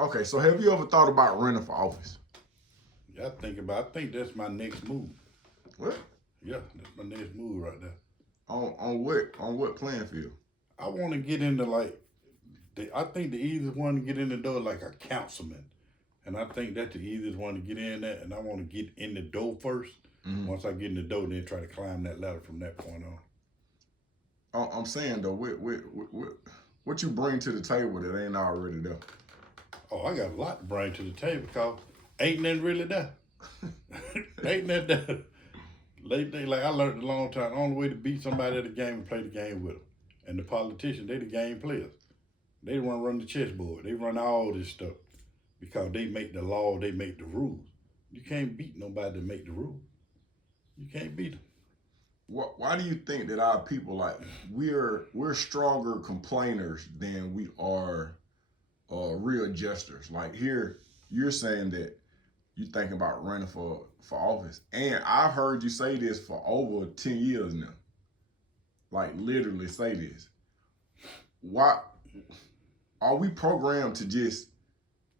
Okay, so have you ever thought about running for office? Yeah, I think that's my next move. What? Yeah, that's my next move right there. On what playing field? I want to get into I think the easiest one to get in the door is like a councilman. And I think that's the easiest one to get in there. And I want to get in the door first. Mm-hmm. Once I get in the door, then try to climb that ladder from that point on. I'm saying though, what you bring to the table that ain't already there? Oh, I got a lot to bring to the table because ain't nothing really there. Ain't nothing there. Like I learned a long time, the only way to beat somebody at a game is play the game with them. And the politicians, they the game players. They run the chessboard. They run all this stuff because they make the law, they make the rules. You can't beat nobody to make the rules. You can't beat them. Why do you think that our people we're stronger complainers than we are real jesters? Like here, you're saying that you thinking about running for office, and I've heard you say this for over 10 years now. Like literally say this. Why are we programmed to just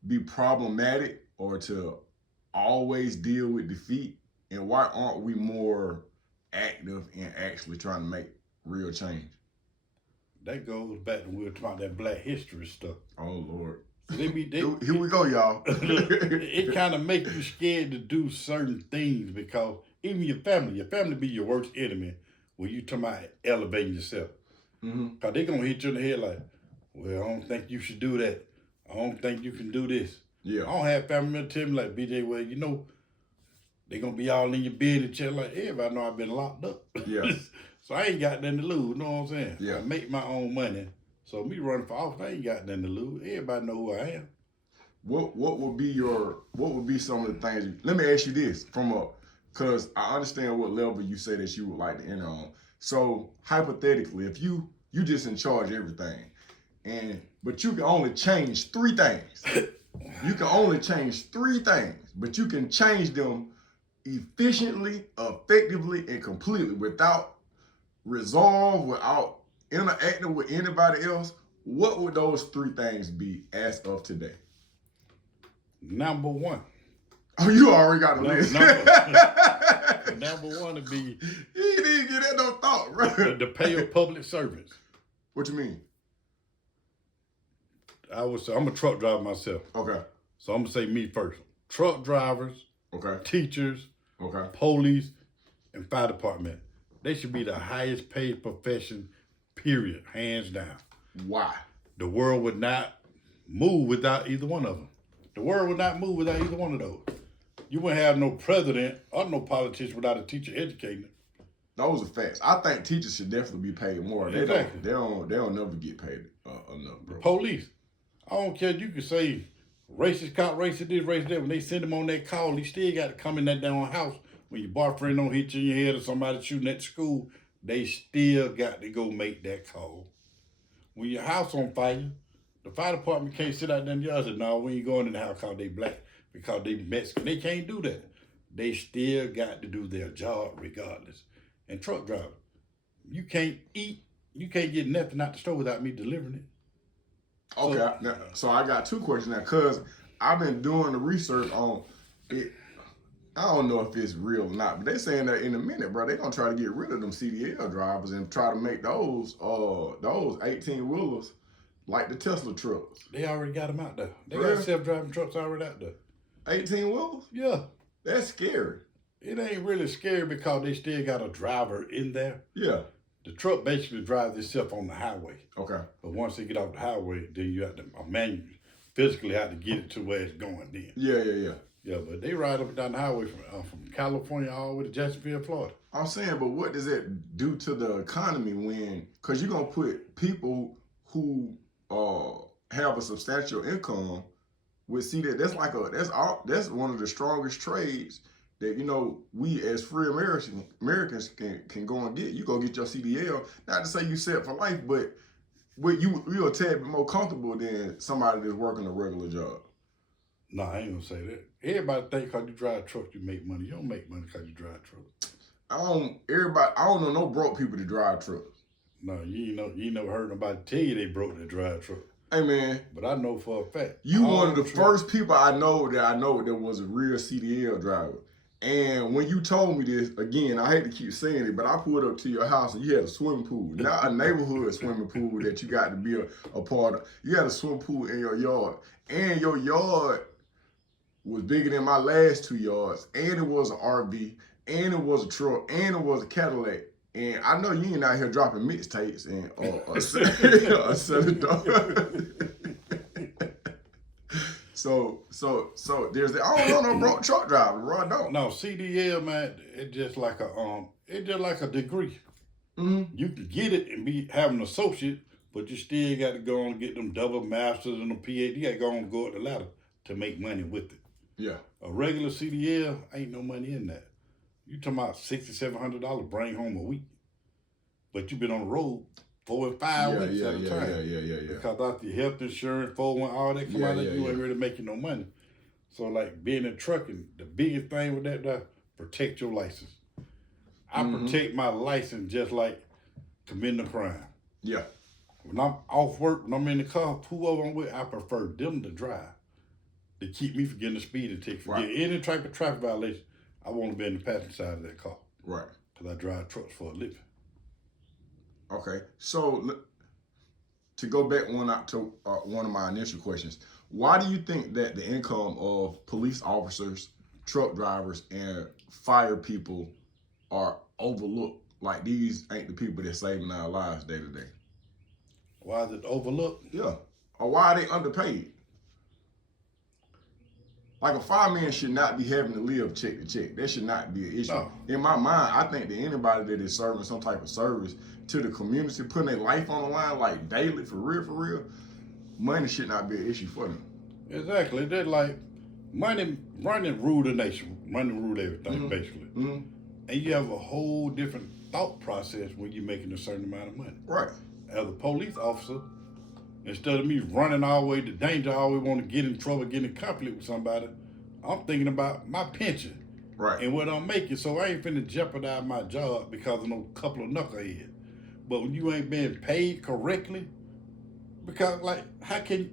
be problematic or to always deal with defeat? And why aren't we more active in actually trying to make real change? That goes back to when we were talking about that Black history stuff. Oh Lord. Here we go, y'all. It kind of make you scared to do certain things because even your family be your worst enemy when you talking about elevating yourself. Mm-hmm. Because they going to hit you in the head like, well, I don't think you should do that. I don't think you can do this. Yeah. I don't have family members tell me like, BJ, well, you know, they going to be all in your bed and chat like, everybody know I've been locked up. Yeah. So I ain't got nothing to lose, you know what I'm saying? Yeah. I make my own money. So me running for office, I ain't got nothing to lose. Everybody know who I am. What would be some of the things? Let me ask you this because I understand what level you say that you would like to enter on. So hypothetically, if you just in charge of everything, but you can only change three things. You can only change three things, but you can change them efficiently, effectively, and completely without resolve, without interacting with anybody else. What would those three things be as of today? Number one. Oh, you already got a list. Number one would be. You didn't get that no thought, bro. The pay of public servants. What you mean? I would say I'm a truck driver myself. Okay. So I'm gonna say me first. Truck drivers. Okay. Teachers. Okay. Police and fire department. They should be the highest paid profession, period, hands down. Why? The world would not move without either one of them. The world would not move without either one of those. You wouldn't have no president or no politician without a teacher educating them. Those are facts. I think teachers should definitely be paid more. Exactly. They don't never get paid enough, bro. Police. I don't care. You can say racist cop, racist this, racist that. When they send them on that call, he still got to come in that down house. When your boyfriend don't hit you in your head or somebody shooting at the school, they still got to go make that call. When your house on fire, the fire department can't sit out there and yell, no, we ain't going in the house because they black, because they Mexican. They can't do that. They still got to do their job regardless. And truck driver, you can't eat, you can't get nothing out the store without me delivering it. Okay, so I got two questions now, because I've been doing the research on it. I don't know if it's real or not, but they're saying that in a minute, bro, they're gonna try to get rid of them CDL drivers and try to make those 18-wheelers like the Tesla trucks. They already got them out there. They got self-driving trucks already out there. 18-wheelers? Yeah. That's scary. It ain't really scary because they still got a driver in there. Yeah. The truck basically drives itself on the highway. Okay. But once they get off the highway, then you have to physically have to get it to where it's going then. Yeah. Yeah, but they ride up and down the highway from California all the way to Jacksonville, Florida. I'm saying, but what does that do to the economy because you're going to put people who have a substantial income that's one of the strongest trades that, we as free Americans can go and get. You go get your CDL, not to say you set for life, but you're a tad bit more comfortable than somebody that's working a regular job. No, I ain't gonna say that. Everybody think because you drive a truck you make money. You don't make money because you drive a truck. I don't know no broke people that drive trucks. No, you ain't never heard nobody tell you they broke that drive truck. Hey man, But I know for a fact. you all one of the them first people I know that was a real CDL driver. And when you told me this, again, I hate to keep saying it, but I pulled up to your house and you had a swimming pool. Not a neighborhood swimming pool that you got to be a part of. You had a swimming pool in your yard. And your yard was bigger than my last 2 yards. And it was an RV. And it was a truck. And it was a Cadillac. And I know you ain't out here dropping mixtapes and a selling dog. So there's the I don't know no broke truck driver, bro. I don't. No, CDL, man, it's just like a degree. Mm-hmm. You can get it and have an associate, but you still got to go and get them double masters and a PhD. You got to go up the ladder to make money with it. Yeah. A regular CDL ain't no money in that. You talking about $600-$700 bring home a week, but you've been on the road 4 and 5 weeks at a time. Yeah. Because after your health insurance, 401, all that come out of you ain't really making no money. So like being in trucking, the biggest thing with that, protect your license. I protect my license just like committing a crime. Yeah. When I'm off work, when I'm in the car, whoever I'm with, I prefer them to drive to keep me from getting a speeding ticket. For any type of traffic violation, I want to be in the passenger side of that car. Right. Because I drive trucks for a living. Okay. So to go back to one of my initial questions, why do you think that the income of police officers, truck drivers, and fire people are overlooked? Like these ain't the people that's saving our lives day to day. Why is it overlooked? Yeah. Or why are they underpaid? Like a fireman should not be having to live check to check. That should not be an issue. No. In my mind, I think that anybody that is serving some type of service to the community, putting their life on the line, like daily, for real, money should not be an issue for them. Exactly. They're like, money rule the nation. Money rule everything, basically. Mm-hmm. And you have a whole different thought process when you're making a certain amount of money. Right. As a police officer, instead of me running all the way to danger, I always want to get in trouble, get in conflict with somebody, I'm thinking about my pension. Right. And what I'm making, so I ain't finna jeopardize my job because of no couple of knuckleheads. But when you ain't being paid correctly, because like, how can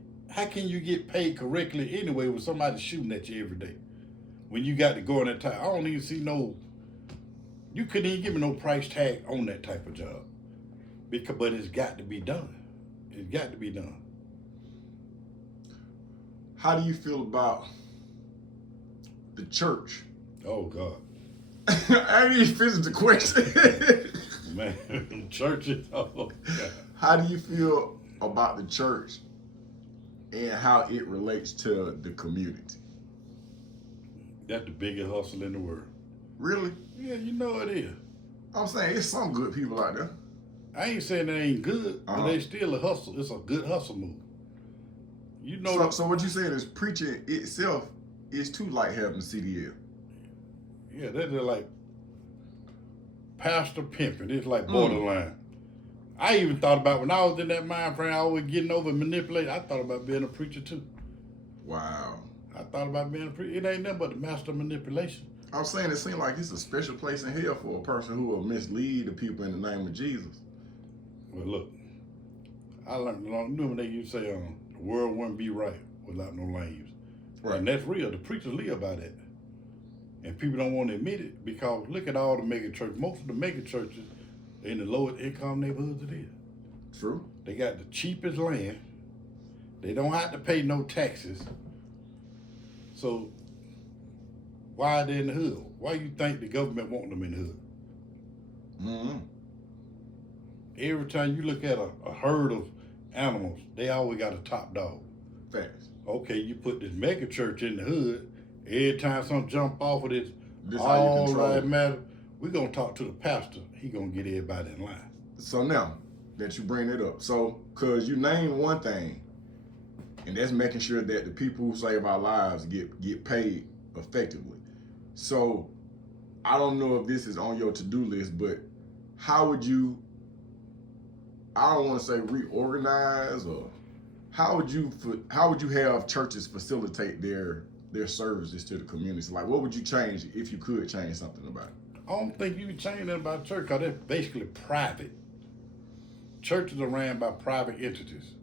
you get paid correctly anyway with somebody shooting at you every day? When you got to go in that time, I don't even see you couldn't even give me no price tag on that type of job. But it's got to be done. It's got to be done. How do you feel about the church? Oh, God. I ain't even finished the question. Man, churches, oh, God. How do you feel about the church and how it relates to the community? That's the biggest hustle in the world. Really? Yeah, you know it is. I'm saying it's some good people out there. I ain't saying they ain't good, but they still a hustle. It's a good hustle move. You know. So what you saying is preaching itself is too like having a CDL. Yeah, they're like pastor pimping. It's like borderline. I even thought about when I was in that mind frame, I was getting over and manipulated. I thought about being a preacher too. Wow. I thought about being a preacher. It ain't nothing but the master of manipulation. I'm saying it seems like it's a special place in hell for a person who will mislead the people in the name of Jesus. Well, look, I learned when they used to say the world wouldn't be right without no lames. Right. And that's real. The preachers live by that. And people don't want to admit it because look at all the mega churches. Most of the mega churches are in the lowest income neighborhoods it is. True. They got the cheapest land. They don't have to pay no taxes. So why are they in the hood? Why you think the government want them in the hood? Mm-hmm. Every time you look at a herd of animals, they always got a top dog. Facts. Okay, you put this mega church in the hood. Every time something jump off of this all lives matter, we're going to talk to the pastor. He going to get everybody in line. So now that you bring it up, so because you name one thing, and that's making sure that the people who save our lives get paid effectively. So I don't know if this is on your to-do list, but how would you, I don't want to say reorganize, or how would you have churches facilitate their services to the community? Like, what would you change if you could change something about it? I don't think you can change nothing about church because they're basically private. Churches are ran by private entities.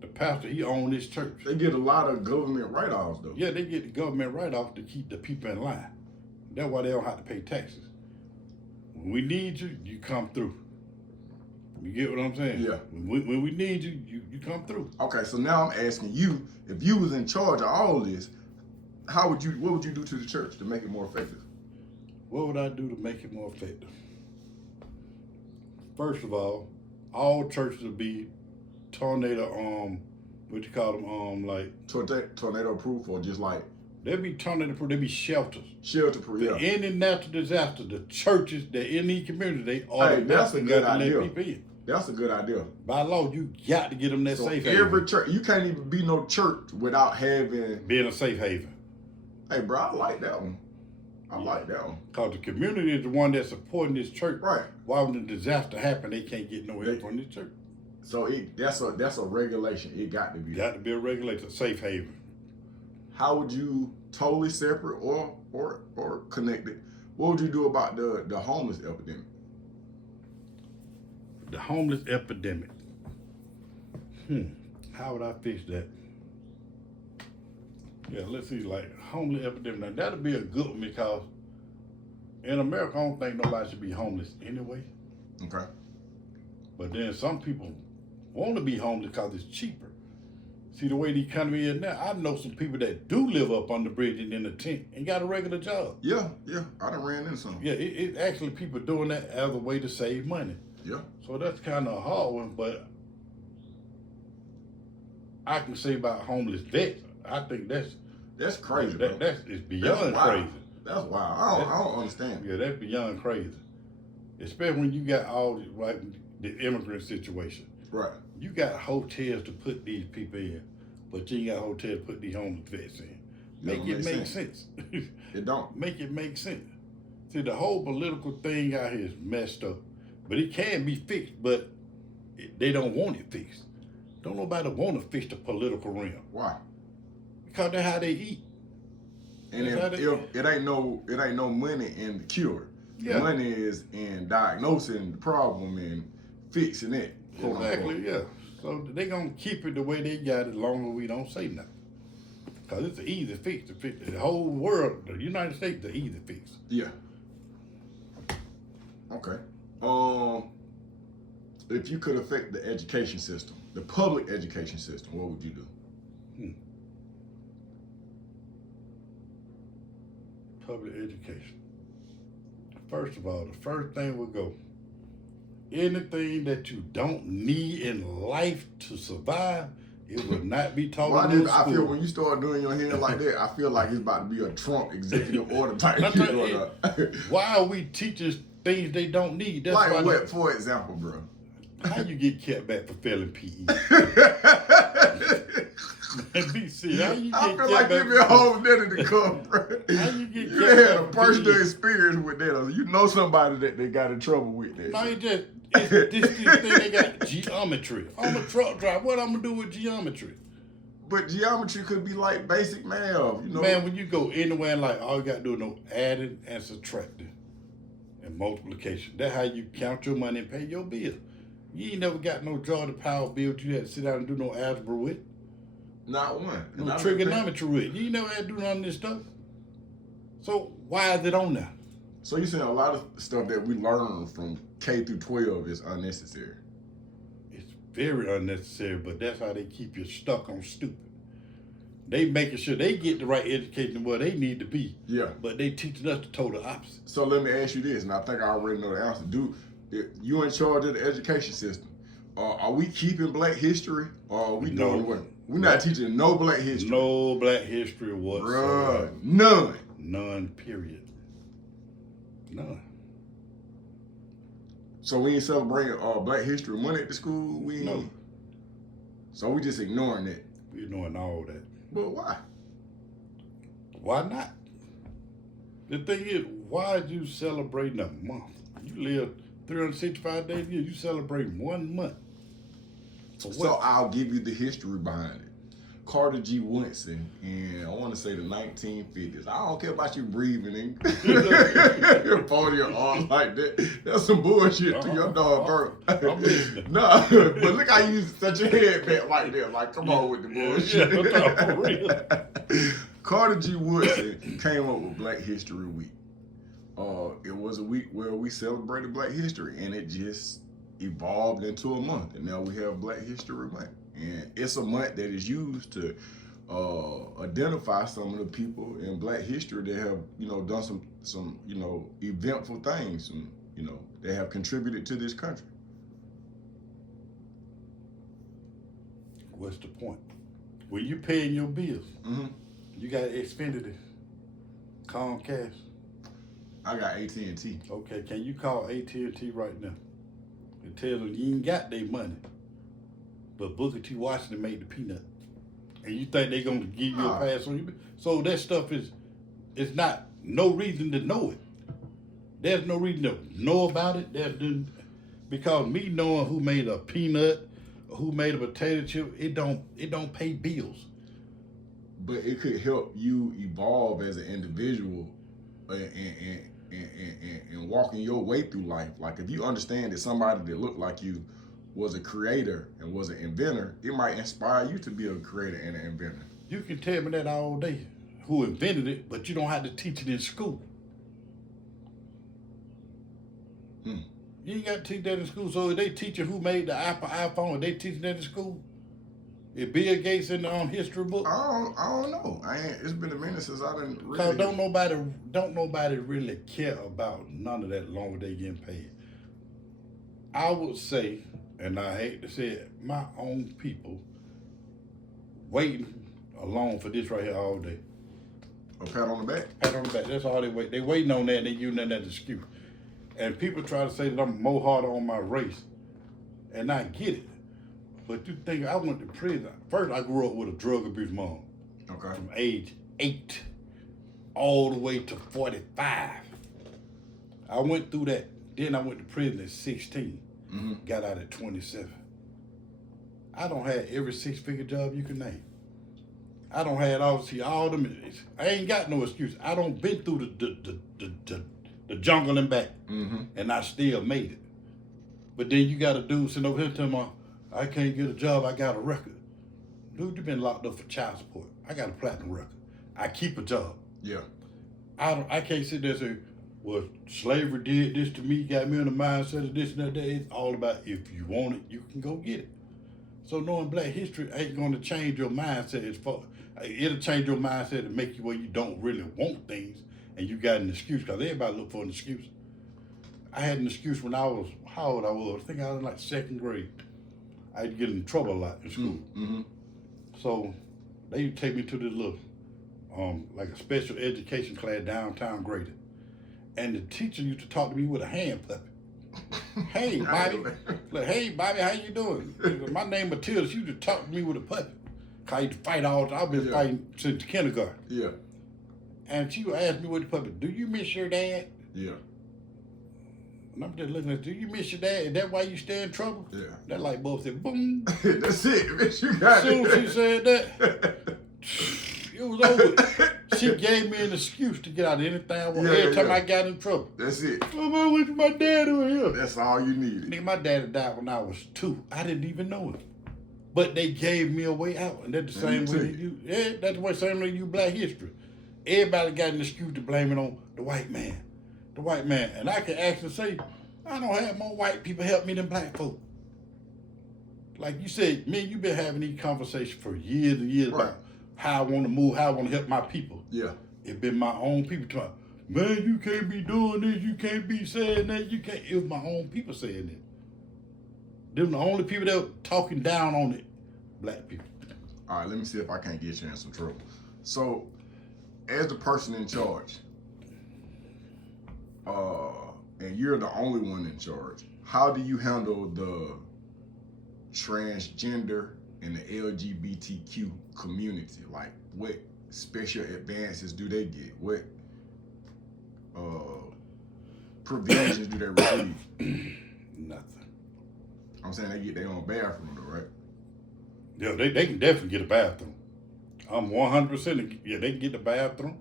The pastor, he owned his church. They get a lot of government write-offs, though. Yeah, they get the government write-off to keep the people in line. That's why they don't have to pay taxes. When we need you, you come through. You get what I'm saying? Yeah. When we need you, you come through. Okay, so now I'm asking you, if you was in charge of all this, what would you do to the church to make it more effective? What would I do to make it more effective? First of all churches would be tornado, what you call them, like tornado proof, or just like they'd be tornado proof, they'd be shelters. Shelter proof, yeah. Any natural disaster, the churches that in the community, they that's a good idea. Let people in. That's a good idea. By law, you got to get them that safe haven. Every church, you can't even be no church without having being a safe haven. Hey, bro, I like that one. I like that one. Because the community is the one that's supporting this church. Right. Why when the disaster happen, they can't get no help from this church. So that's a regulation. It got to be. Got to be a regulation, safe haven. How would you, totally separate or connected, what would you do about the homeless epidemic? The homeless epidemic. How would I fix that? Yeah, let's see, like homeless epidemic. Now that'll be a good one because in America, I don't think nobody should be homeless anyway. Okay. But then some people want to be homeless because it's cheaper. See the way the economy is now. I know some people that do live up on the bridge and in a tent and got a regular job. Yeah. I done ran into some. Yeah, it actually people doing that as a way to save money. Yeah. So that's kind of a hard one, but I can say about homeless vets, I think that's crazy, bro. It's beyond crazy. That's wild. I don't understand. Yeah, that's beyond crazy. Especially when you got all the immigrant situation. Right. You got hotels to put these people in, but you ain't got hotels to put these homeless vets in. Make it make sense. It don't. Make it make sense. See, the whole political thing out here is messed up. But it can be fixed, but they don't want it fixed. Don't nobody want to fix the political realm. Why? Because that's how they eat. And if it ain't no money in the cure. Yeah. The money is in diagnosing the problem and fixing it. Exactly, yeah. So they gonna keep it the way they got it as long as we don't say nothing. Because it's an easy fix to fix the whole world, the United States, the easy fix. Yeah. Okay. If you could affect the education system, the public education system, what would you do? Public education. First of all, the first thing would go, anything that you don't need in life to survive, it will not be taught in school. I feel when you start doing your hair like that, I feel like it's about to be a Trump executive order type shit. Why are we teaching things they don't need? That's like what, for example, bro? How you get kept back for failing PE? Be serious. How you get I feel like give me a whole minute to come, bro. How you get you had a personal experience with that. You know somebody that they got in trouble with that. No, this thing they got geometry. I'm a truck driver. What I'm gonna do with geometry? But geometry could be like basic math, you know. Man, when you go anywhere in life, all you gotta do is know adding and subtracting and multiplication. That's how you count your money and pay your bill. You ain't never got no draw the power bill you had to sit down and do no algebra with. Not one. No trigonometry with. You ain't never had to do none of this stuff. So why is it on there? So you saying a lot of stuff that we learn from K through 12 is unnecessary? It's very unnecessary, but that's how they keep you stuck on stupid. They making sure they get the right education where they need to be. Yeah. But they teaching us the total opposite. So let me ask you this, and I think I already know the answer. You in charge of the education system? Are we keeping Black history, or are we doing what? We're not teaching no Black history. No Black history whatsoever. Bruh, none. None, period. None. So we ain't celebrating Black History Month at the school? No. So we just ignoring that? We ignoring all that. But why? Why not? The thing is, why you celebrating a month? You live 365 days a year, you celebrate 1 month. So I'll give you the history behind it. Carter G. Woodson in, I want to say, the 1950s. I don't care about you breathing and folding your arms like that. That's some bullshit to your dog, bro. I'm listening. Nah, but look how you set your head back like that. Like, come on with the bullshit. Yeah, for real. Carter G. Woodson came up with Black History Week. It was a week where we celebrated Black history, and it just evolved into a month, and now we have Black History Month. And it's a month that is used to identify some of the people in Black history that have, done some eventful things, and that have contributed to this country. What's the point? When you paying your bills, you got Xfinity, Comcast. I got AT&T. Okay, can you call AT&T right now and tell them you ain't got their money, but Booker T. Washington made the peanut, and you think they gonna give you a pass on your bill? So that stuff is not no reason to know it. There's no reason to know about it. Because me knowing who made a peanut or who made a potato chip, it don't pay bills. But it could help you evolve as an individual and walking your way through life. Like, if you understand that somebody that looked like you was a creator and was an inventor, it might inspire you to be a creator and an inventor. You can tell me that all day, who invented it, but you don't have to teach it in school. You ain't got to teach that in school. So if they teaching who made the iPhone, are they teaching that in school? Is Bill Gates in the history book? I don't know. It's been a minute since I didn't really. Cause don't nobody really care about none of that long as they getting paid. I would say, and I hate to say it, my own people waiting alone for this right here all day. A pat on the back. Pat on the back. That's all they wait. They waiting on that. And they using that as an excuse. And people try to say that I'm more harder on my race, and I get it. But you think I went to prison? First, I grew up with a drug abuse mom. Okay. From age 8 all the way to 45. I went through that. Then I went to prison at 16. Got out at 27. I don't have every 6-figure job you can name. I don't have all them. I ain't got no excuse. I don't been through the jungle and back, and I still made it. But then you got a dude sitting over here telling me, I can't get a job, I got a record. Dude, you been locked up for child support. I got a platinum record. I keep a job. Yeah. I can't sit there and say, well, slavery did this to me, got me in the mindset of this and that. It's all about if you want it, you can go get it. So knowing Black history ain't going to change your mindset. It'll change your mindset to make you where you don't really want things and you got an excuse, because everybody look for an excuse. I had an excuse when I was, how old I was? I think I was in like 2nd grade. I'd get in trouble a lot in school. So they would take me to this little, like a special education class downtown Grady. And the teacher used to talk to me with a hand puppet. Hey, Bobby. Like, hey, Bobby, how you doing? My name Matilda. She used to talk to me with a puppet. Cause I used to fight all the time. I've been fighting since kindergarten. Yeah. And she would ask me with the puppet, do you miss your dad? Yeah. And I'm just looking at, do you miss your dad? Is that why you stay in trouble? Yeah. That light bulb said, boom. That's it, bitch. You got it. As soon as she said that, it was over. She gave me an excuse to get out of anything I wanted. Every time I got in trouble. That's it. I went to my dad over here. That's all you needed. Nigga, my dad died when I was 2. I didn't even know it. But they gave me a way out. And that's the same way you, that's the same way you Black history. Everybody got an excuse to blame it on the white man. The white man. And I can actually say, I don't have more white people help me than Black folk. Like you said, man, you've been having these conversations for years and years about how I want to move, how I want to help my people. Yeah. It's been my own people talking, man, you can't be doing this, you can't be saying that, you can't. It was my own people saying it. Them the only people that were talking down on it, Black people. All right, let me see if I can't get you in some trouble. So, as the person in charge, and you're the only one in charge, how do you handle the transgender and the LGBTQ community? Like, what special advances do they get? What provisions do they receive? Nothing. I'm saying they get their own bathroom though, right? Yeah, they can definitely get a bathroom. I'm 100%. Yeah, they can get the bathroom.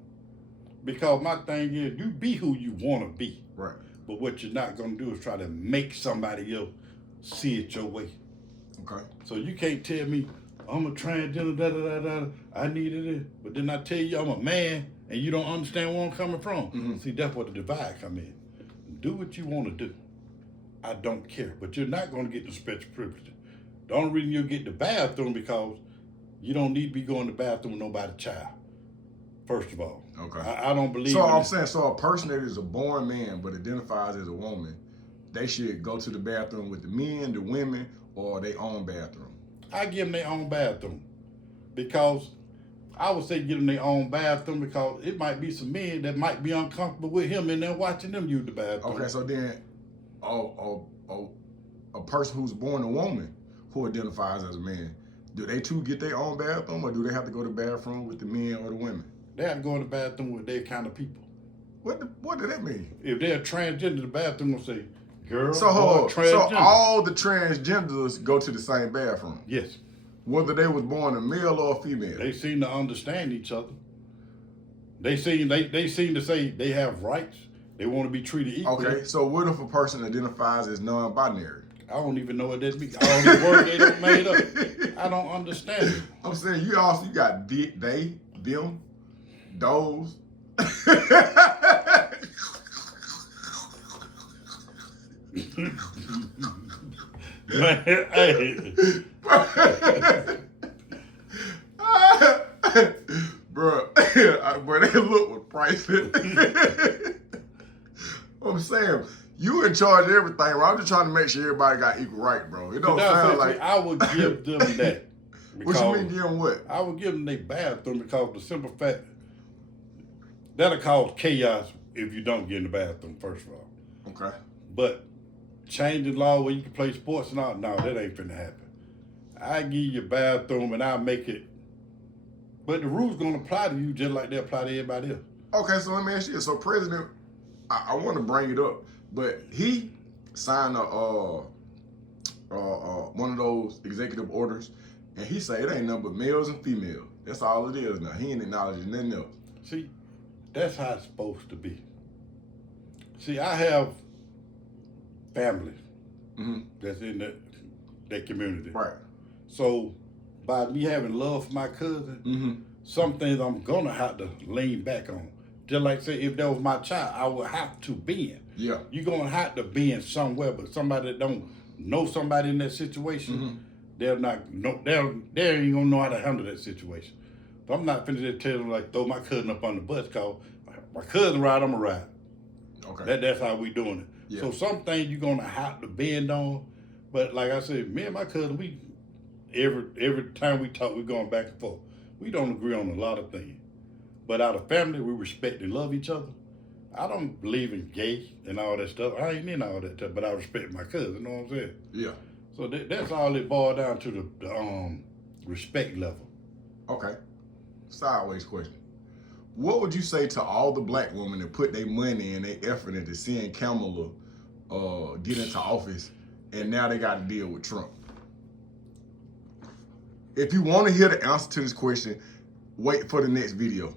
Because my thing is, you be who you want to be. Right. But what you're not going to do is try to make somebody else see it your way. Okay. So you can't tell me, I'm a transgender, da-da-da-da, I needed it. But then I tell you I'm a man, and you don't understand where I'm coming from. Mm-hmm. See, that's where the divide come in. Do what you want to do. I don't care. But you're not going to get the special privilege. The only reason you'll get the bathroom because you don't need to be going to the bathroom with nobody's child. First of all. Okay. I don't believe So I'm it. saying, so a person that is a born man but identifies as a woman, they should go to the bathroom with the men, the women, or their own bathroom. I give them their own bathroom. Because I would say give them their own bathroom because it might be some men that might be uncomfortable with him and they're watching them use the bathroom. Okay, so then a person who's born a woman who identifies as a man, do they too get their own bathroom, or do they have to go to the bathroom with the men or the women? They have to go in the bathroom with their kind of people. What does that mean? If they're transgender, the bathroom will say, girl, So boy, transgender. so all the transgenders go to the same bathroom, Yes. whether they was born a male or a female. They seem to understand each other. They seem to say they have rights. They want to be treated equally. Okay, so what if a person identifies as non-binary? I don't even know what that means. All the word they done made up. I don't understand it. I'm saying you got they, them, those. Man, hey. Bro, they look with priceless. I'm saying, you in charge of everything, bro. I'm just trying to make sure everybody got equal right, bro. It don't sound like... I would give them that. What you mean give them what? I would give them their bathroom because the simple fact, that'll cause chaos if you don't get in the bathroom, first of all. Okay. But changing law where you can play sports and all, no, that ain't finna happen. I give you a bathroom and I'll make it, but the rules gonna apply to you just like they apply to everybody else. Okay, so let me ask you this. So President, I want to bring it up, but he signed one of those executive orders, and he said it ain't nothing but males and females. That's all it is now. He ain't acknowledging nothing else. See, that's how it's supposed to be. See, I have family that's in that community. Right. So by me having love for my cousin, some things I'm gonna have to lean back on. Just like say if that was my child, I would have to be in. Yeah. You're gonna have to be in somewhere, but somebody that don't know somebody in that situation, they ain't gonna know how to handle that situation. But I'm not finna just tell them like throw my cousin up on the bus cause my cousin ride, I'ma ride. Okay. That's how we doing it. Yeah. So some things you're gonna have to bend on. But like I said, me and my cousin, we every time we talk, we're going back and forth. We don't agree on a lot of things. But out of family, we respect and love each other. I don't believe in gay and all that stuff. I ain't in all that stuff, but I respect my cousin, you know what I'm saying? Yeah. So that's all it boiled down to the respect level. Okay. Sideways question. What would you say to all the black women that put their money and their effort into seeing Kamala get into office, and now they got to deal with Trump? If you want to hear the answer to this question, wait for the next video.